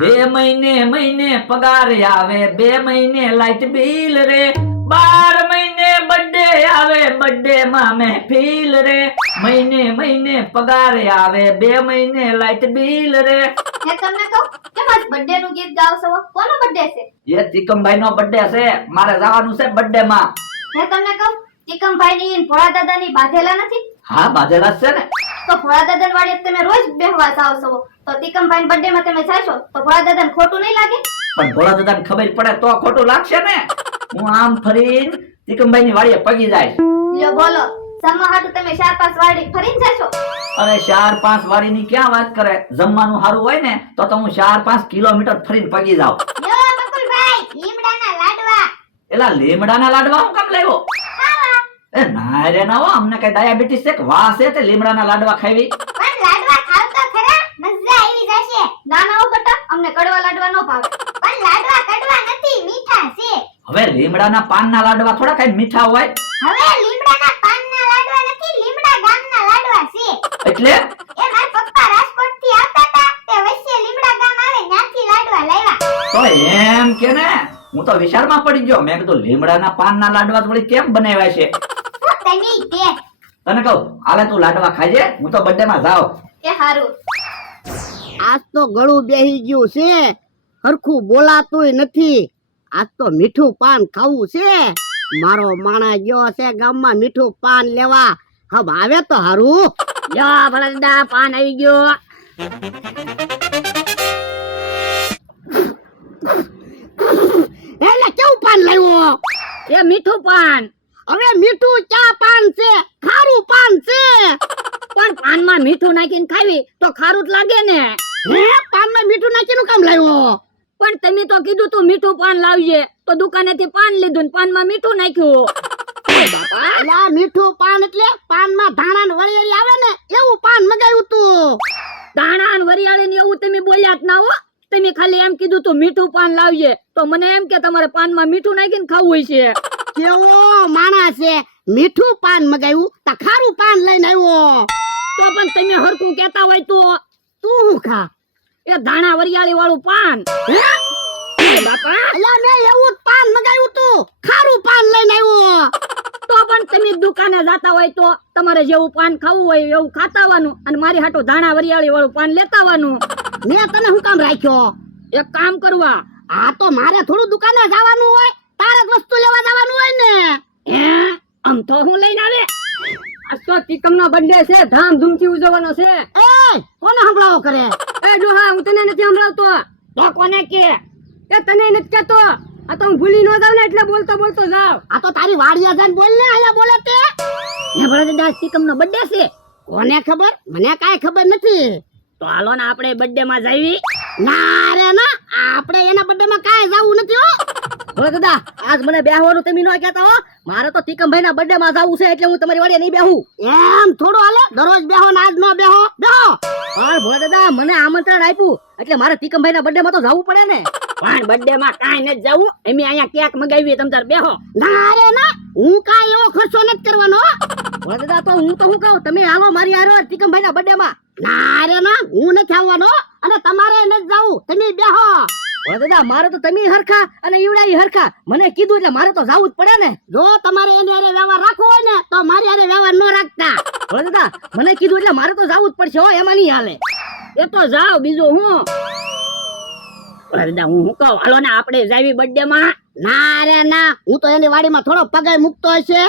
એ મહિને મહિને પગાર આવે, 2 મહિને લાઈટ બિલ રે, 12 મહિને બર્થડે આવે, બર્થડે માં મહેફિલ રે, મહિને મહિને પગાર આવે, 2 મહિને લાઈટ બિલ રે. હે તમને કહું કેમ આજ બર્થડે નું ગીત ગાવ છો? કોનો બર્થડે છે? એ તિકમભાઈ નો બર્થડે છે, મારે જવાનું છે બર્થડે માં. હે તમને કહું ટીકમભાઈ ની ભોળા દાદા ની બાંધેલા નથી? હા બાજેલા છે ને. તો ભોળા દાદા વાળી તમે રોજ બેહવા જાવ છો, તો ટીકમભાઈ બર્થડે માં તમે જાશો તો ભોળા દાદા ને ખોટું નહીં લાગે? પણ ભોળા દાદાને ખબર પડે તો ખોટું લાગશે ને. હું આમ ફરીને તિકમભાઈ ની વાડીએ પગી જાય. લ્યો બોલો, જમવા હાટુ તમે 4-5 વાડી ફરીને જાશો? અરે 4-5 વાડી ની ક્યાં વાત કરે, જમવાનું સારું હોય ને તો હું 4-5 કિલોમીટર ફરીને પગી જાઉં. લ્યો બકુલભાઈ, લીમડાના લાડવા. એલા લીમડાના લાડવા હું કામ લાવ્યો? એ ના રે ના હો, અમને કઈ ડાયાબિટીસ છે કે વાસ છે તે લીમડાના લાડવા ખાવી? પણ લાડવા ખાવ તો ખરા, મજા આવી જશે. ના ના હો બટા, અમને કડવા લાડવા નો ભાવે. પણ લાડવા કડવા નથી, મીઠા છે. હવે લીમડાના પાનના લાડવા થોડા કઈ મીઠા હોય? હવે લીમડાના પાનના લાડવા નથી, લીમડા ગામના લાડવા છે. એટલે એ મારા પપ્પા રાજકોટ થી આવતા હતા, તે વચ્ચે લીમડા ગામ આવે ત્યાંથી લાડવા લાવ્યા. તો એમ કે ને, હું તો વિચારમાં પડી ગયો. મેં કીધું લીમડાના પાનના લાડવા વળી કેમ બનાવ્યા છે? તની તે તને કહું હાલે તું લાડવા ખાજે, હું તો બર્થડે માં જાઉં. કે હારું. આજ તો ગળું બેહી ગયું છે, હરખું બોલાતુંય નથી. આજ તો મીઠું પાન ખાવું છે. મારો માણા ગયો છે ગામમાં મીઠું પાન લેવા. હવે આવે તો હારું. યા ભલા પાન આવી ગયો. એટલે કેવું પાન લાવ્યો? એ મીઠું પાન. હવે મીઠું ચા પાન છે, ખારું પાન છે. પણ પાનમાં મીઠું નાખીને ખાવી તો ખારું જ લાગે ને. હે, પાનમાં મીઠું નાખીને કામ લાવ્યો? પણ તમે તો કીધું તું મીઠું પાન લાવજે, તો દુકાનેથી પાન લીધું ને પાનમાં મીઠું નાખ્યું. બાપા, અલા મીઠું પાન એટલે પાનમાં ધાણા ને વરિયાળી આવે ને એવું પાન મગાવ્યું તું. ધાણા ને વરિયાળી ને એવું તમે બોલ્યા જ ના હો. તમે ખાલી એમ કીધું તું મીઠું પાન લાવજે, તો મને એમ કે તમારે પાનમાં મીઠું નાખીને ખાવું હોય છે. કેવો માણસ છે, મીઠું પાન મગાવ્યું તો ખારું પાન લઈને આવ્યો. તો પણ તમે હરખું કહેતા હોય તો તું હું ખા? એ ધાણા વરિયાળી વાળું પાન. હે બાપા, અલા મેં એવું જ પાન મગાવ્યું તું, ખારું પાન લઈને આવ્યો. તો પણ તમે દુકાને જાતા હોય તો તમારે જેવું પાન ખાવું હોય એવું ખાતા આવવાનું, અને મારી હાટો ધાણા વરિયાળી વાળું પાન લેતા આવવાનું. મેં તને શું કામ રાખ્યો? એક કામ કરવા. આ તો મારે થોડું દુકાને જવાનું હોય, તારે જ વસ્તુ લેવા જવાનું હોય ને. હે, આમ તો હું લઈને આવે. આજ તો ટીકમનો બર્થડે છે, ધામધૂમથી ઉજવવાનો છે. એ કોને સંભળાવો કરે? એ ડોહા, હું તને નથી સંભળાવતો. તો કોને કે? એ તને નથી કહેતો. આ તો હું ભૂલી ન જાવ ને એટલે બોલતો બોલતો જાવ. આ તો તારી વાડિયા જઈને બોલ ને, આયા બોલે તે. હે ભલા ટીકમનો બર્થડે છે. કોને ખબર? મને કાઈ ખબર નથી. તો હાલો ને આપણે બર્થડે માં જાવી. ના રે ના, આપણે એના બર્થડે માં કાઈ જાવું નથી હો. હવે દાદા, આજ મને બેહવાનું તમે ન કહેતા હો. મારે તો ટીકમભાઈ ના બર્થડે માં જાવું છે, એટલે હું તમારી વાડીએ નહીં બેહું. એમ થોડું હાલે, દરરોજ બેહો ને આજ ન બેહો. બેહો. પણ ભોળા દાદા, મને આમંત્રણ આપ્યું એટલે મારે ટીકમભાઈ ના બર્થડે માં તો જાવું પડે ને. પણ બર્થડે માં કાઈ નથી જાવું, અમે અહીંયા કેક મગાવી, તમ તાર બેહો. ના રે ના, હું કાઈ એવો ખર્ચો નથી કરવાનો. ભોળા દાદા, તો હું કહું તમે હાલો મારી હારો ટીકમભાઈ ના બર્થડે માં. ના રે ના, હું નથી આવવાનો, અને તમારે નથી જાવું, તમે બેહો. દાદા, મારે તો તમે હરખા અને ઈવડા હરખા, મને કીધું એટલે મારે તો જાવું જ પડે ને. જો તમારે એને હારે વ્યવહાર રાખવો હોય ને તો મારી હારે વ્યવહાર ન રાખતા. દાદા, મને કીધું એટલે મારે તો જાવું જ પડશે હો, એમાં નહીં હાલે. એ તો જાવ, બીજું હું. દાદા, હું કહું હાલો ને આપણે જાવી બર્થડે માં. ના રે ના, હું તો એની વાડીમાં થોડો પગાર મૂકતો હશે.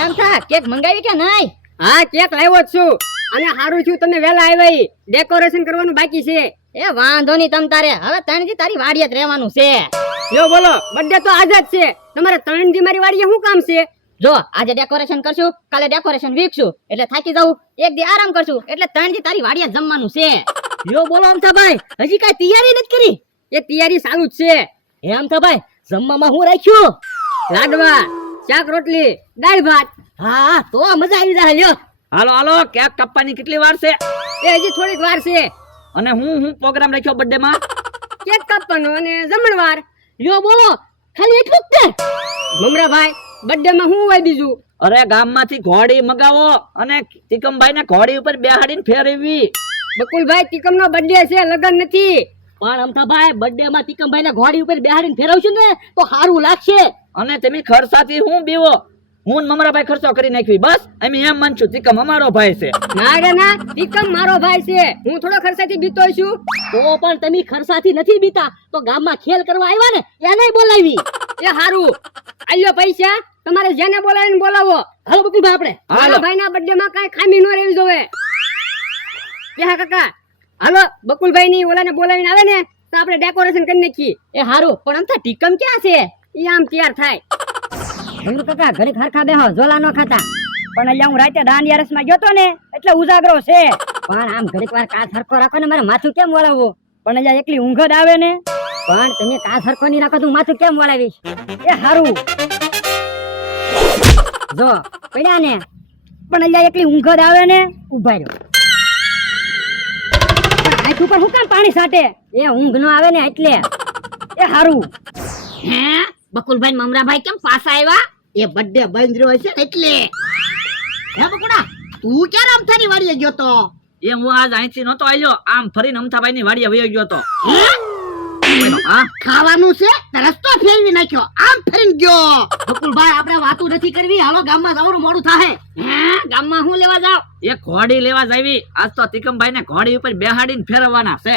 એમ થા, કેક મંગાવી કે નહીં? હા, કેક લાવ્યો જ છું. અને હારું છું તમે વેલા આવ્યા, ડેકોરેશન કરવાનું બાકી છે. એ વાંધો નહીં તમ તારે, હવે 3 દી તારી વાડીએ જ રહેવાનું છે. યો બોલો, બર્થડે તો આજ જ છે, તમારે 3 દી મારી વાડીએ શું કામ છે? જો આજે ડેકોરેશન કરશું, કાલે ડેકોરેશન વીખશું એટલે થાકી જાવું, 1 દી આરામ કરશું, એટલે 3 દી તારી વાડીએ જમવાનું છે. યો બોલો અમથાભાઈ, હજી કઈ તૈયારી નથી કરી? એ તૈયારી ચાલુ જ છે. હે અમથાભાઈ, જમવામાં હું રાખ્યું? લાડવા, શાક રોટલી, દાળ ભાત. હા, તો મજા આવી જાય. લ્યો હાલો હાલો, કેક કાપવાની કેટલી વાર છે? એ હજી થોડીક વાર છે. અને હું પ્રોગ્રામ રાખ્યો બર્થડે માં? કેક કાપવાનો અને જમણવાર. લ્યો બોલો, ખાલી એટલું જ તે? મમરાભાઈ, બર્થડે માં શું હોય બીજું? અરે ગામમાંથી ઘોડી મગાવો અને ટીકમભાઈ ને ઘોડી ઉપર બેહાડીને ફેરવી. બકુલભાઈ, ટીકમ નો બર્થડે છે, લગન નથી. પણ અમથાભાઈ બર્થડે માં તિકમભાઈ ને ઘોડી ઉપર બેહાડીને ફેરવશું ને તો સારું લાગશે. અને તમે ખર્ચાથી હું બીવો? હું ને મમરાભાઈ ખર્ચો કરી નાખવી બસ. અમે એમ માનશું તિકમ અમારો ભાઈ છે. ના રે ના, તિકમ મારો ભાઈ છે. હું થોડો ખર્ચાથી બીતો છું. તો પણ તમે ખર્ચાથી નથી બીતા તો ગામમાં ખેલ કરવા આવ્યા ને એને બોલાવી. એ હારું આલ્યો પૈસા, તમારે જેને બોલાવીને બોલાવો. હાલો બકુલભાઈ આપણે મારા ભાઈના બર્થડે માં કાઈ ખામી ન રહેવી જોઈએ. હા કાકા હાલો, બકુલભાઈ ની ઓલાને બોલાવીને આવે ને તો આપણે ડેકોરેશન કરી નાખીએ. એ હારું પણ આમ ટીકમ ક્યાં છે? ઈ આમ તૈયાર થાય. હેંગુ કાકા ઘડીક હરખા બેહો, ઝોલા નો ખાતા. પણ અહીંયા હું રાતે દાંડિયા રસ માં ગયો તો ને એટલે ઉજાગરો છે. પણ આમ ઘડીક વાર કાચ હરખો રાખો ને, મારે માથું કેમ વળાવવું? પણ અહીંયા એકલી ઊંઘ જ આવે ને. પણ તમે કાચ હરખો ની રાખો તો માથું કેમ વળાવીશ? એ હારું જો પડ્યા ને. પણ અહીંયા એકલી ઊંઘ જ આવે ને. ઉભા રહ્યો. આંખ ઉપર હું કામ પાણી છાટે? એ ઊંઘ નો આવે ને એટલે. એ હારું. હે બકુલભાઈ મમરાભાઈ કેમ પાછા આવ્યા? એ બર્થડે બંધ રહ્યો છે એટલે. હે બકુડા તું ક્યારે અમથાની વાડીએ ગયો તો? એ હું આજ અહીંથી નતો આવ્યો, આમ ફરીને અમથાભાઈ ની વાડીએ વયો ગયો તો. ખાવાનું છે રસ્તો ફેરવી નાખ્યો, આમ ફરીને ગયો. બકુલભાઈ આપણે વાતું નથી કરવી, હાલો ગામમાં જવાનું મોડું થાય. હે ગામમાં હું લેવા જાવ? એ ઘોડી લેવા જાવી. આજ તો તિકમભાઈ ને ઘોડી ઉપર બેહાડીને ફેરવવાના છે.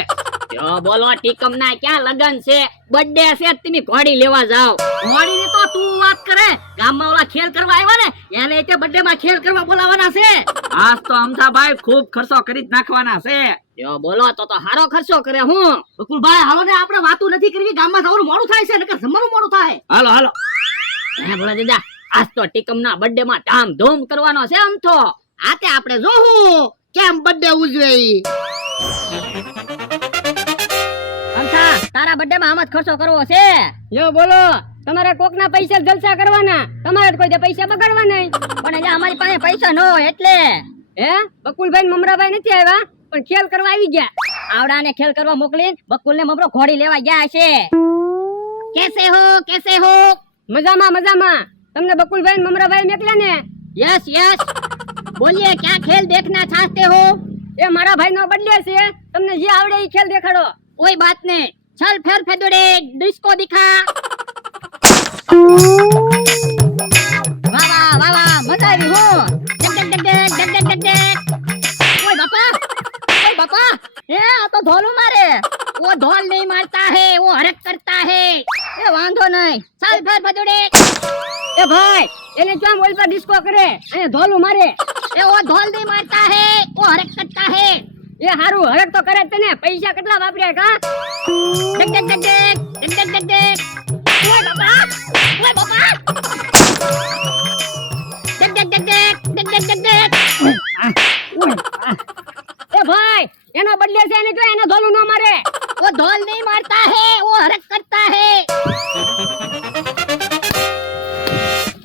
જો બોલો ટીકમ ના ક્યાં લગન છે? બર્થડે છે તમે ઘોડી લેવા જાવ? ઘોડી ની તો તું વાત કરે, ગામમાં ઓલા ખેલ કરવા આવ્યા ને એને તે બર્થડે માં ખેલ કરવા બોલાવાના છે. આજ તો અમથાભાઈ ખૂબ ખર્ચો કરી જ નાખવાના છે. જો બોલો તો હારો ખર્ચો કરે. હું બકુલભાઈ હાલો ને, આપણે વાતું નથી કરવી, ગામમાં જવાનું મોડું થાય છે નકર જમવાનું મોડું થાય. હાલો હાલો. હે બોલા દાદા આજ તો ટીકમ ના બર્થડે માં ધામધૂમ કરવાનો છે. આમ તો આતે આપણે જોવું કેમ બર્થડે ઉજવે. તારા બર્થડે માં આમ જ ખર્ચો કરવો છે? જો બોલો તમારે કોક ના પૈસા જલસા કરવાના, તમારે કોઈ દે પૈસા બગાડવા નહીં. પણ એટલે અમારી પાસે પૈસા ન હોય એટલે. હે બકુલભાઈ મમરાભાઈ નથી આવ્યા પણ ખેલ કરવા આવી ગયા. આવડા ને ખેલ કરવા મોકલીને બકુલ ને મમરો ઘોડી લેવા ગયા છે. કેસે હો કેસે હો? મજામાં મજામાં. તમને બકુલભાઈ મમરાભાઈ મોકલ્યા ને? Yes yes. બોલીએ ક્યાં ખેલ દેખના ચાહતે હો? એ મારા ભાઈ નો બર્થડે છે, તમને જે આવડે એ ખેલ દેખાડો. કોઈ બાત નહીં, ચલ ફેર ફેદોડે ડિસ્કો દિખા. વાહ વાહ વાહ વાહ મજા આવી હો. ડગ ડગ ડગ ડગ ડગ ડગ ડગ. ઓય બાપા, ઓય બાપા, એ આ તો ઢોલ મારે. वो ढोल नहीं मारता है, वो हरक करता है. એ વાંધો નહીં, ચલ ફેર ફેદોડે. એ ભાઈ એને કેમ ઓલ પર ડિસ્કો કરે? અહીંયા ઢોલ મારે. એ वो ढोल नहीं मारता है, वो हरक करता है. એ હારું હરક તો કરે તને. પૈસા કેટલા વાપર્યા કા? ડગ ડગ ડગ ડગ ડગ ડગ ડગ. ઓય બાપા, ઓય બાપા. ડગ ડગ ડગ ડગ ડગ ડગ ડગ. એ ભાઈ એનો બદલે છે એને જો એને ઢોલું ન મારે. वो ढोल नहीं मारता है, वो हरक करता है.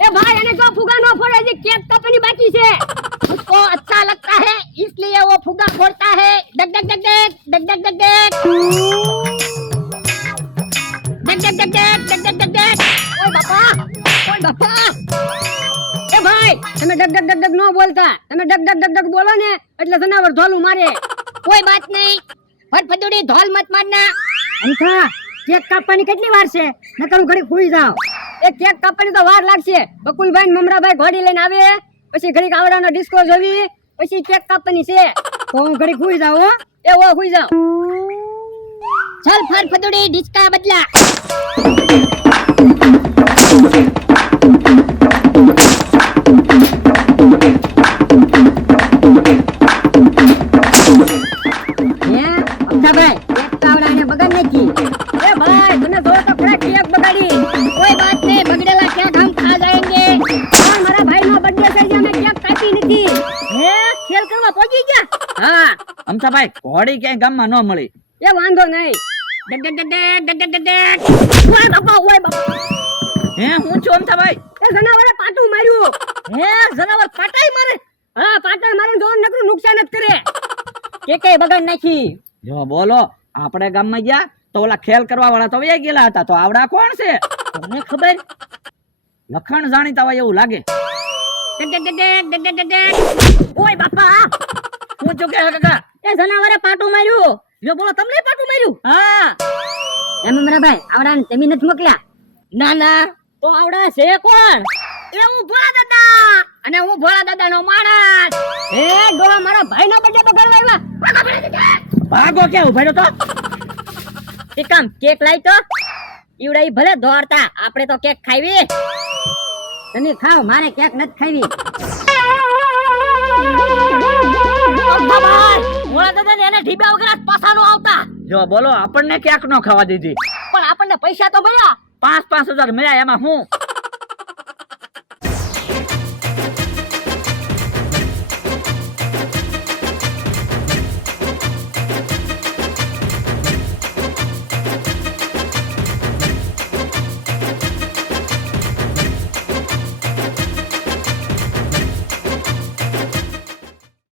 ए भाई એને જો ફુગા નો ફોડે છે, કેક કાપવાની બાકી છે. उसको अच्छा लगता है इसलिए वो फुगा फोड़ता है. डग डग डग डग डग डग डग डग डग डग डग डग डग डग डग. ओए बापा, ओए बापा. ए भाई તમે ડગ ડગ ડગ ડગ નો બોલતા, તમે ડગ ડગ ડગ ડગ બોલો ને એટલે જનાવર ઢોલું મારે. કોઈ બાત નહીં, ફટફટુડી ઢોલ મત મારના. અંકા કેક કાપવાની કેટલી વાર છે? નકર હું ઘડી ખુઈ જાવ. એ કેક કાપવાની તો વાર લાગશે. બકુલભાઈ ને મમરાભાઈ ઘોડી લઈને આવે, પછી ઘડીક આવડાનો ડિસ્કો જોવી, પછી કેક કાપવાની છે. તો હું ઘડીક ખુઈ જાવ હો. એ ઓ ખુઈ જાવ. ચલ ફર ફદુડી ડિસ્કા બદલા. ભાઈ કેક કાવડાને બગાડ નાખી. એ ભાઈ તને જો તો ખરા કેક બગાડી. કોઈ બાત નહીં, બગડેલા કેક હમ ખા જાયેંગે. પણ મારા ભાઈનો બર્થડે છે જે અમે કેક કાપી નથી. હે ખેલ કરવા પહોંચી ગયા? હા અમથાભાઈ ઘોડી ક્યાંય ગામમાં ન મળી. એ વાંધો નહીં. ડગ ડગ ડગ ડગ ડગ ડગ. ઓય બાપા, ઓય બાપા. હે હું છું અમથાભાઈ? એ જનાવરે પાટું માર્યું. હે જનાવર પાટાઈ મારે? હા પાટાઈ મારે જોર નકરું નુકસાન જ કરે. કેકે બગાડ નાખી. જો બોલો આપણે ગામમાં ગયા તો ઓલા ખેલ કરવા વાળા તો વયા ગયેલા હતા, તો આવડા કોણ છે? તમને ખબર? લખણ જાણીતા હોય એવું લાગે. ઓય બાપા, હું છું કે કાકા? એ જનાવરે પાટું માર્યું. લ્યો બોલો તમને પાટું માર્યું હા એમ મારા ભાઈ આવડાને તમે નથી મોકલ્યા ના ના તો આવડા છે કોણ એ હું ભોળા દાદા અને હું ભોળા દાદાનો માણસ એ ડોહા મારા ભાઈનો બર્થડે બગાડવા આવ્યા ભાગો કે ઉભા રહ્યો તો એક કામ કેક લાઈ તો ઈવડાઈ ભલે દોડતા આપણે તો કેક ખાવી તમે ખાઓ મારે કેક નથી ખાવી ભોળા દાદા ને એને ઢીબા વગર પાછા નો આવતા જો બોલો આપણને ક્યાંક નો ખાવા દીધી પણ આપણને પૈસા તો મળ્યા 5,000 મળ્યા એમાં હું